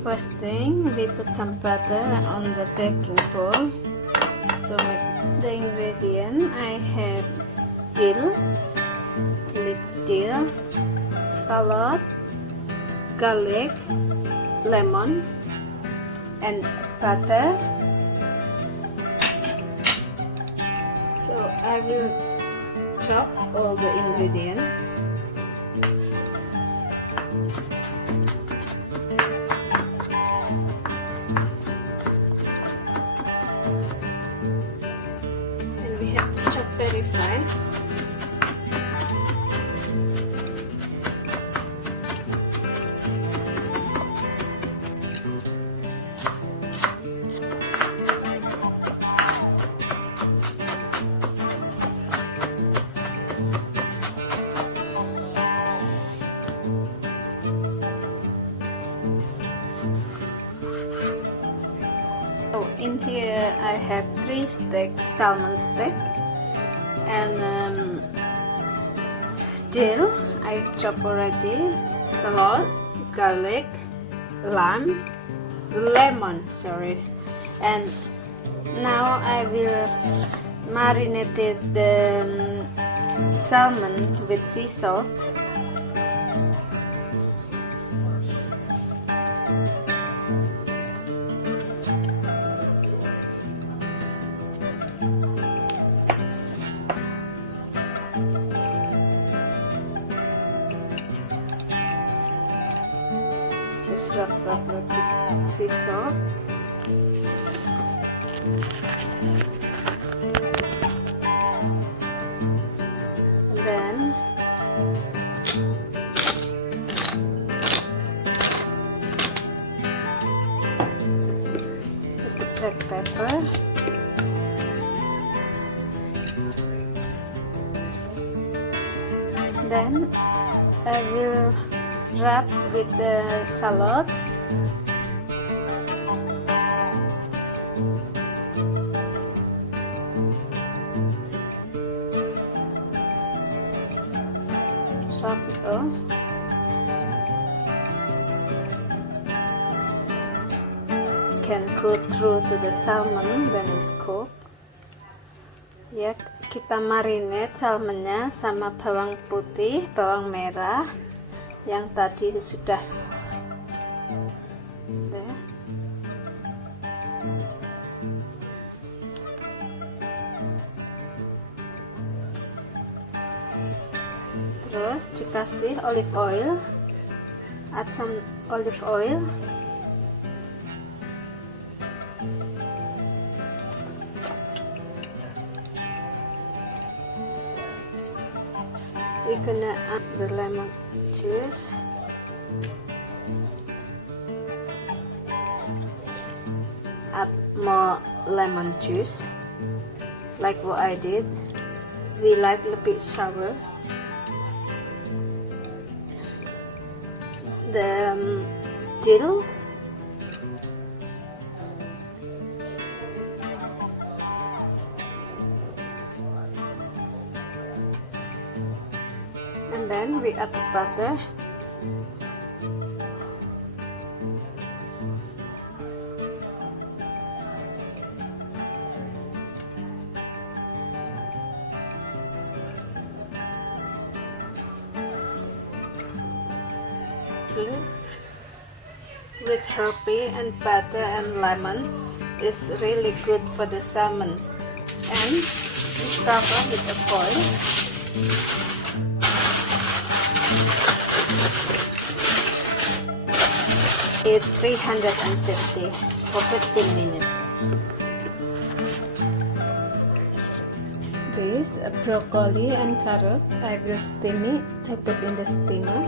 First thing, we put some butter on the baking bowl. So the ingredient, I have dill, leaf dill, salad, garlic, lemon, and butter. So I will chop all the ingredients. And we have to chop very fine. So in here I have 3 steaks, salmon steak, and dill I chop already, salad, garlic, lemon, and now I will marinate the salmon with sea salt. Just rub with sea salt. And then black pepper. Then I will wrap with the salad. Wrap it off. Can cook through to the salmon when it's cooked. Ya, kita marinate salmonnya sama bawang putih, bawang merah yang tadi sudah terus dikasih olive oil, add some olive oil. We're gonna add the lemon juice. Add more lemon juice, like what I did. We like a bit sour. The dill. And then we add the butter. With herbie and butter and lemon is really good for the salmon. And we cover with the foil. It's 350 for 15 minutes. This broccoli and carrot, I will steam it. I put in the steamer.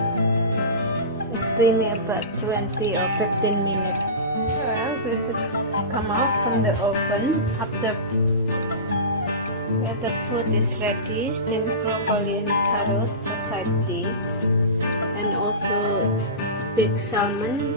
Steam it about 20 or 15 minutes. Well, this is come out from the oven after the food is ready. Steamed broccoli and carrot for side dish, and also big salmon